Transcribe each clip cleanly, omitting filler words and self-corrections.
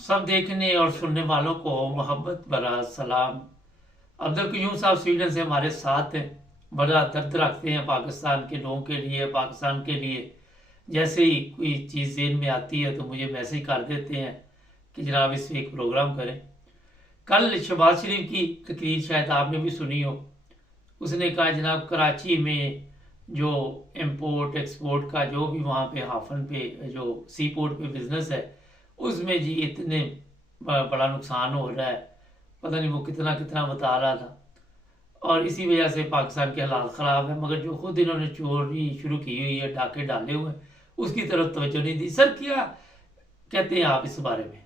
सब देखने और सुनने वालों को मोहब्बत भरा सलाम। अब्दुल कयूम साहब स्वीडन से हमारे साथ हैं। बड़ा दर्द रखते हैं पाकिस्तान के लोगों के लिए, पाकिस्तान के लिए। जैसे ही कोई चीज़ जेहन में आती है तो मुझे मैसेज कर देते हैं कि जनाब इस पे एक प्रोग्राम करें। कल शहबाज शरीफ की तकरीर शायद आपने भी सुनी हो। उसने कहा जनाब कराची में जो इंपोर्ट एक्सपोर्ट का जो भी वहाँ पे हाफन पे जो सी पोर्ट पे बिजनेस है, उसमें जी इतने बड़ा नुकसान हो रहा है। पता नहीं वो कितना कितना बता रहा था। और इसी वजह से पाकिस्तान के हालात ख़राब है, मगर जो खुद इन्होंने चोरी शुरू की हुई है, डाके डाले हुए हैं, उसकी तरफ तवज्जो नहीं दी। सर क्या कहते हैं आप इस बारे में?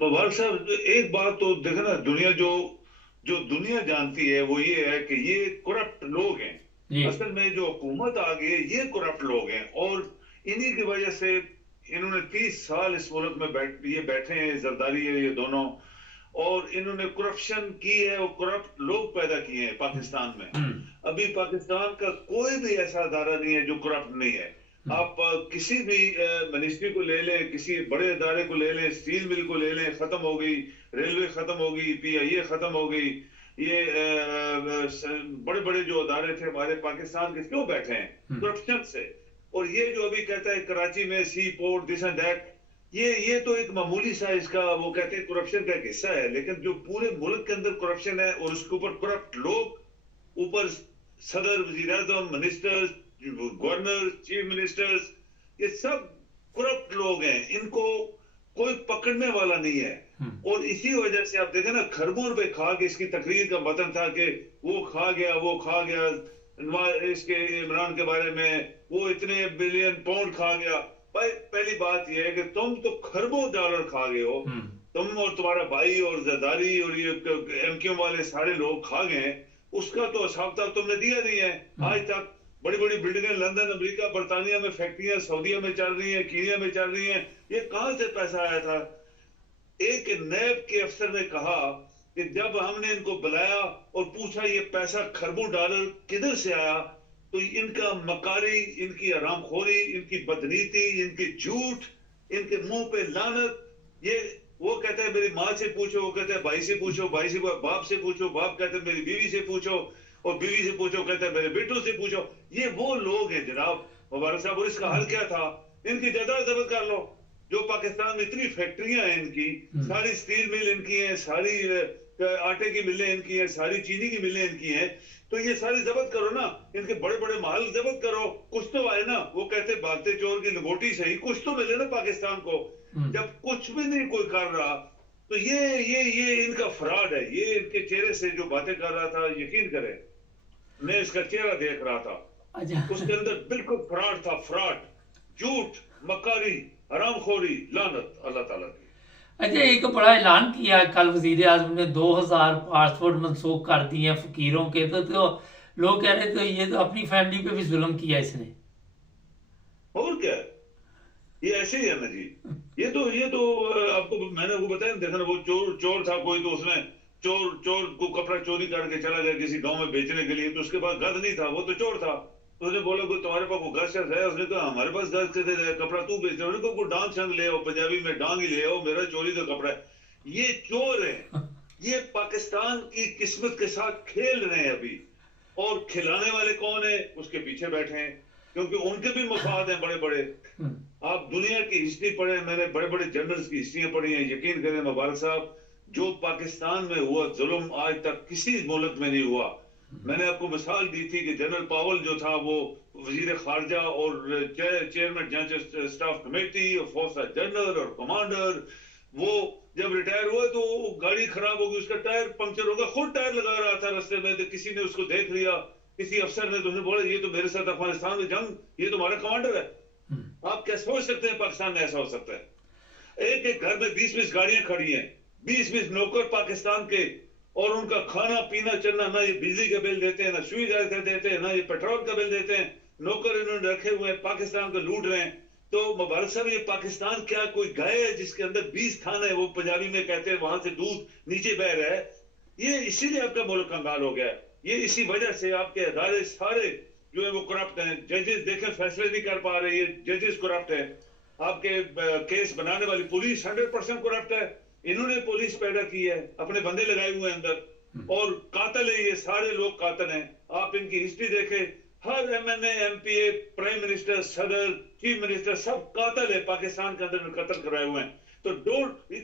मुबारक साहब, एक बात तो देखो ना, दुनिया जो जो दुनिया जानती है वो ये है कि ये करप्ट लोग हैं। जी। असल में जो हुकूमत आ गई है ये करप्ट लोग हैं, और इन्हीं की वजह से इन्होंने 30 साल इस मुल्क में बैठे हैं, जरदारी है ये दोनों, और इन्होंने करप्शन की है और करप्ट लोग पैदा किए हैं पाकिस्तान में। अभी पाकिस्तान का कोई भी ऐसा अदारा नहीं है जो करप्ट नहीं है। आप किसी भी मिनिस्ट्री को ले लें, किसी बड़े अदारे को ले लें, स्टील मिल को ले लें, खत्म हो गई, रेलवे खत्म हो गई, PIA खत्म हो गई, ये बड़े बड़े जो अदारे थे हमारे पाकिस्तान के, क्यों बैठे हैं? करप्शन से। और ये जो अभी कहता है कराची में सी पोर्ट दिस एंड दैट, ये तो एक मामूली सा इसका वो कहते हैं करप्शन का एक हिस्सा है, लेकिन जो पूरे मुल्क के अंदर करप्शन है और उसके ऊपर करप्ट लोग, ऊपर सदर, वजीर आजम, मिनिस्टर्स, गवर्नर, चीफ मिनिस्टर्स, ये सब करप्ट लोग हैं। इनको कोई पकड़ने वाला नहीं है। और इसी वजह से आप देखें ना, खरबों रुपए खा के, इसकी तकरीर का बतन था कि वो खा गया, वो खा गया, इसके इमरान के बारे में, वो इतने बिलियन पाउंड खा गया। भाई पहली बात यह है कि तुम तो खरबों डॉलर खा गए हो, तुम और तुम्हारा भाई और जरदारी और ये MQ वाले सारे लोग खा गए। उसका तो हिसाब किताब तुमने दिया नहीं है आज तक। बड़ी बड़ी बिल्डिंगें लंदन, अमेरिका, बर्तानिया में फैक्ट्रियां, सऊदीया में चल रही हैं, कीनिया में चल रही हैं। ये कहां से पैसा आया था? एक नैब के अफसर ने कहा कि जब हमने इनको बुलाया और पूछा ये पैसा खरबों डॉलर किधर से आया, तो इनका मकारी, इनकी हरामखोरी, इनकी बदनीति, इनकी झूठ, इनके मुंह पे लानत। ये वो कहते हैं मेरी माँ से पूछो, वो कहते हैं भाई से पूछो, भाई से बाप से पूछो, बाप कहते हैं मेरी बीवी से पूछो, और बीवी से पूछो कहते हैं मेरे बेटों से पूछो। ये वो लोग हैं जनाब मुबारक साहब। और इसका हल क्या था? इनकी जायदाद जब्त कर लो। जो पाकिस्तान में इतनी फैक्ट्रियां हैं इनकी, सारी स्टील मिल इनकी हैं, सारी आटे की मिलें इनकी हैं, सारी चीनी की मिलें इनकी हैं, तो ये सारी जब्त करो ना। इनके बड़े बड़े महल जब्त करो, कुछ तो आए ना। वो कहते भागते चोर की लंगोटी सही, कुछ तो मिले ना पाकिस्तान को। जब कुछ भी नहीं कोई कर रहा, तो ये इनका फ्रॉड है। ये इनके चेहरे से जो बातें कर रहा था, यकीन करें मैं इसका चेहरा देख रहा था, उसके अंदर बिल्कुल फ्रॉड था, फ्रॉड, झूठ, मकारी, हरामखोरी, लानत अल्लाह ताला की। अच्छा, एक बड़ा ऐलान किया कल वजीर आजम ने, 2000 पासपोर्ट मनसूख कर दिए हैं फकीरों के। तो लोग कह रहे थे ये तो अपनी फैमिली पे भी जुल्म किया इसने। और क्या, ये ऐसे ही है ना जी। ये तो आपको मैंने वो बताया, देखा ना, वो चोर था कोई, तो उसने चोर को कपड़ा चोरी करके चला गया किसी गांव में बेचने के लिए, तो उसके पास गज नहीं था, वो तो चोर था। तो उसने बोला कोई तुम्हारे पास गज शज है? उसने कहा हमारे पास गज से दे, कपड़ा तू बेच रहा है। उन्होंने कहा डांग छंग ले आओ, पंजाबी में डांग ही ले आओ, मेरा चोरी का कपड़ा है। ये चोर है। ये पाकिस्तान की किस्मत के साथ खेल रहे हैं अभी। और खिलाने वाले कौन है? उसके पीछे बैठे हैं, क्योंकि उनके भी मफाद हैं बड़े बड़े। आप दुनिया की हिस्ट्री पढ़े, मैंने बड़े बड़े जनरल्स की हिस्ट्रियां पढ़ी हैं, यकीन करें मुबारक साहब, जो पाकिस्तान में हुआ जुल्म आज तक किसी मुल्क में नहीं हुआ। मैंने आपको मिसाल दी थी कि जनरल पावल जो था, वो वजीर खारजा और चेयरमैन जॉइंट स्टाफ कमेटी और फौज जनरल और कमांडर, वो जब रिटायर हुआ तो गाड़ी खराब हो गई, उसका टायर पंक्चर हो गया, खुद टायर लगा रहा था रास्ते में, तो किसी ने उसको देख लिया, किसी अफसर ने, तो उसने बोला ये तो मेरे साथ अफगानिस्तान में जंग, ये तो हमारा कमांडर है। आप क्या सोच सकते हैं पाकिस्तान में ऐसा हो सकता है? एक एक घर में 20-20 गाड़ियां खड़ी हैं, 20-20 नौकर पाकिस्तान के, और उनका खाना पीना चलना, ना ये बिजली का बिल देते हैं, ना सुई का देते हैं, ना ये पेट्रोल का बिल देते हैं। नौकर इन्होंने रखे हुए हैं, पाकिस्तान को लूट रहे हैं। तो मुबारक साहब, ये पाकिस्तान क्या कोई गाय है जिसके अंदर 20 थान है? वो पंजाबी में कहते हैं वहां से दूध नीचे बह रहा है। ये इसीलिए आपका मुल्क कंगाल हो गया है। ये इसी वजह से आपके अदारे सारे जो है वो करप्ट हैं। जजेस देखें फैसले नहीं कर पा रहे, ये जजेस करप्ट हैं। आपके केस बनाने वाली पुलिस 100% करप्ट है। इन्होंने पुलिस पैदा की है, अपने बंदे लगाए हुए हैं अंदर, और कातिल है, ये सारे लोग कातिल हैं। आप इनकी हिस्ट्री देखें, हर एमएनए, एमपीए, प्राइम मिनिस्टर, सदर, चीफ मिनिस्टर, सब कातिल है पाकिस्तान के अंदर, कत्ल कराए हुए हैं। तो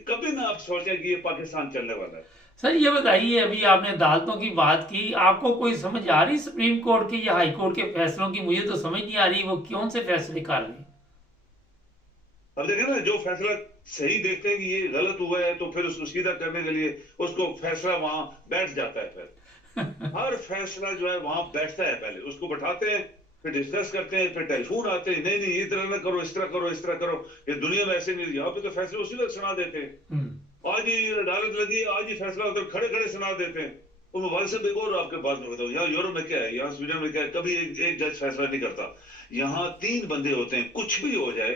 कभी ना आप सोचें कि ये पाकिस्तान चलने वाला है। सर ये बताइए, अभी आपने अदालतों की बात की, आपको कोई समझ आ रही सुप्रीम कोर्ट की या हाई कोर्ट के फैसलों की? मुझे तो समझ नहीं आ रही वो कौन से फैसले कर रहे हैं। अब देखें ना, जो फैसला सही देखते हैं कि ये गलत हुआ है, तो फिर उसको सीधा करने के लिए उसको फैसला वहां बैठ जाता है। फिर हर फैसला जो है वहां बैठता है, पहले उसको बैठाते हैं, फिर डिस्कस करते हैं, फिर टेलीफोन आते हैं, नहीं नहीं इस तरह ना करो, इस तरह करो, इस तरह करो। ये दुनिया में ऐसे नहीं, यहाँ पे तो फैसले उसी वक्त सुना देते हैं। आज ही अदालत लगी, आज ही फैसला होता है, खड़े खड़े सुना देते हैं। और मोबाइल से एक और आपके पास में बताऊं, यहाँ यूरोप में क्या है, यहाँ स्वीडन में क्या है, कभी एक जज फैसला नहीं करता। यहाँ 3 बंदे होते हैं, कुछ भी हो जाए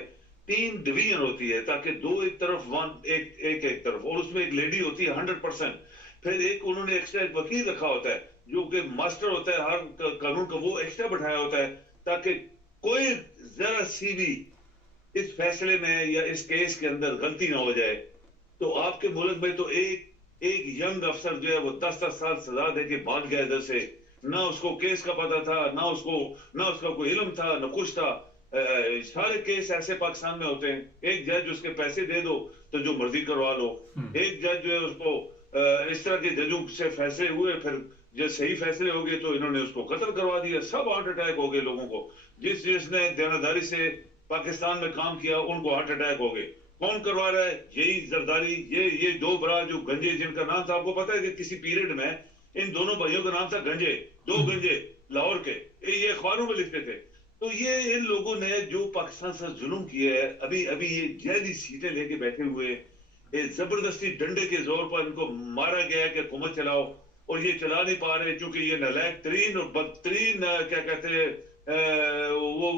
3 डिवीजन होती है, ताकि 2 एक तरफ, एक तरफ, और उसमें एक लेडी होती है 100%। फिर एक उन्होंने एक्स्ट्रा एक वकील रखा होता है, जो कि मास्टर होता है हर कानून का, वो एक्स्ट्रा बैठाया होता है, ताकि कोई जरा सी भी इस फैसले में या इस केस के अंदर गलती ना हो जाए। तो आपके मुल्क में तो एक यंग अफसर जो है वो 10-10 साल सजा दे के भाग गया इधर से, ना उसको केस का पता था, ना उसका कोई इल्म था, ना कुछ था। सारे केस ऐसे पाकिस्तान में होते हैं, एक जज उसके पैसे दे दो तो जो मर्जी करवा लो। एक जज जो है उसको इस तरह के जजों से फैसले हुए, फिर जब सही फैसले हो गए तो इन्होंने उसको कत्ल करवा दिया। सब हार्ट अटैक हो गए लोगों को, जिसने देनादारी से पाकिस्तान में काम किया उनको हार्ट अटैक हो गए। कौन करवा रहा है? यही जरदारी, ये 2 बड़ा जो गंजे, जिनका नाम था, आपको पता है कि किसी पीरियड में इन दोनों भाइयों का नाम था गंजे, 2 गंजे लाहौर के, ये अखबारों में लिखते थे। तो ये इन लोगों ने जो पाकिस्तान से जुल्म किया है, अभी ये जैली सीटें लेके बैठे हुए, जबरदस्ती डंडे के जोर पर इनको मारा गया है कि हुकूमत चलाओ, और ये चला नहीं पा रहे, क्योंकि ये नालायक तरीन और बदतरीन, क्या कहते हैं, वो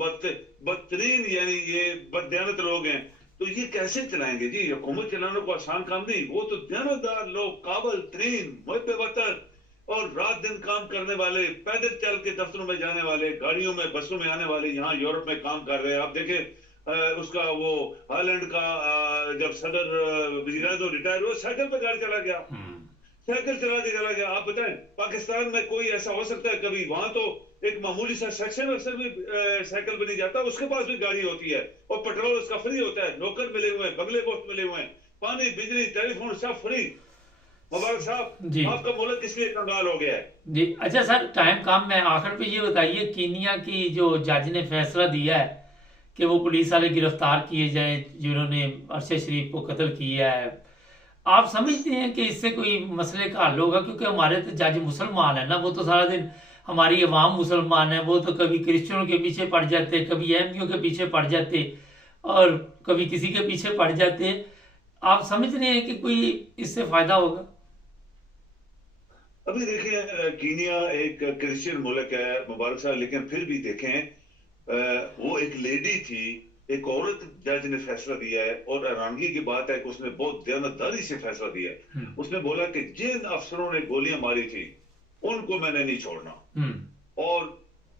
बदतरीन, यानी ये बददियानत लोग हैं। तो ये कैसे चलाएंगे जी? हुकूमत चलाने को आसान काम नहीं, वो तो दियानतदार लोग, काबल तरीन, मुहब्बे वतन और रात दिन काम करने वाले, पैदल चल के दफ्तरों में जाने वाले, गाड़ियों में, बसों में आने वाले, यहाँ यूरोप में काम कर रहे हैं। आप देखें उसका वो हालैंड का जब सदर वज़ीर-ए-आज़म रिटायर हुआ, साइकिल पे गाड़ी चला गया, साइकिल चला के चला गया। आप बताएं पाकिस्तान में कोई ऐसा हो सकता है कभी? वहां तो एक मामूली सा सेक्शन अफसर भी साइकिल पे नहीं जाता, उसके पास भी गाड़ी होती है, और पेट्रोल उसका फ्री होता है, नौकर मिले हुए हैं, बंगले पोस्ट मिले हुए हैं, पानी, बिजली, टेलीफोन सब फ्री। मुबारक साहब, आपका मुल्क इसलिए कंगाल हो गया है जी। अच्छा सर, टाइम कम है, आखिर पे ये बताइए, कीनिया की जो जज ने फैसला दिया है कि वो पुलिस वाले गिरफ्तार किए जाए जिन्होंने अरशद शरीफ को कत्ल किया है, आप समझते हैं कि इससे कोई मसले का हल होगा? क्योंकि हमारे तो जज मुसलमान है ना, वो तो सारा दिन, हमारी अवाम मुसलमान है, वो तो कभी क्रिश्चियनों के पीछे पड़ जाते, कभी अहमदियों के पीछे पड़ जाते, और कभी किसी के पीछे पड़ जाते। आप समझ रहे हैं कि कोई इससे फायदा होगा? अभी देखें, कीनिया एक क्रिश्चियन मुल्क है, मुबारक साहब, लेकिन फिर भी देखें, वो एक लेडी थी, एक औरत जज ने फैसला दिया है, और हैरानगी की बात है कि उसने बहुत दयानतदारी से फैसला दिया है। उसने बोला कि जिन अफसरों ने गोलियां मारी थी उनको मैंने नहीं छोड़ना, और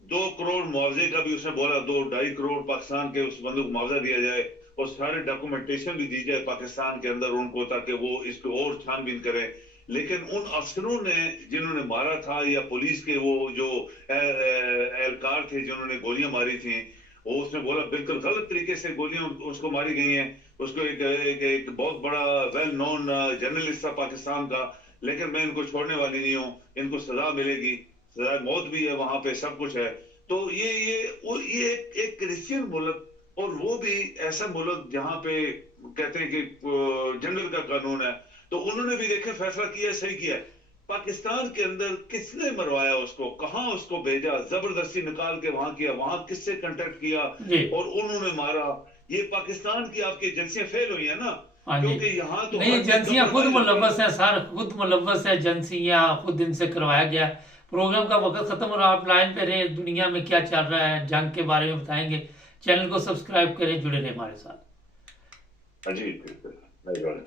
2 करोड़ मुआवजे का भी उसने बोला, 2-2.5 करोड़ पाकिस्तान के उस बंदे को मुआवजा दिया जाए, और सारे डॉक्यूमेंटेशन भी दी जाए पाकिस्तान के अंदर उनको, ताकि वो इसको और छानबीन करें। लेकिन उन अफसरों ने जिन्होंने मारा था, या पुलिस के वो जो एहलकार थे जिन्होंने गोलियां मारी थी, वो उसने बोला बिल्कुल गलत तरीके से गोलियां उसको मारी गई हैं। उसको एक बहुत बड़ा वेल नोन जर्नलिस्ट था पाकिस्तान का, लेकिन मैं इनको छोड़ने वाली नहीं हूँ, इनको सजा मिलेगी, सजा मौत भी है, वहां पे सब कुछ है। तो ये एक क्रिश्चियन मुल्क, और वो भी ऐसा मुल्क जहां पे कहते हैं कि जंगल का कानून है, तो उन्होंने भी देखे फैसला किया, सही किया। पाकिस्तान के अंदर किसने मरवाया उसको, कहां उसको भेजा, जबरदस्ती निकाल के वहां किया, वहां किससे कांटेक्ट किया, और उन्होंने मारा। ये पाकिस्तान की आपकी एजेंसियां फेल हुई है ना, क्योंकि यहाँ तो नहीं, एजेंसियां खुद मुलव्वस है सर, खुद मुलव्वस है एजेंसियां, खुद इनसे करवाया गया। प्रोग्राम का वक्त खत्म हो रहा, आप लाइन पे रहे, दुनिया में क्या चल रहा है, जंग के बारे में बताएंगे। चैनल को सब्सक्राइब करें, जुड़े रहे हमारे साथ। जी बिल्कुल।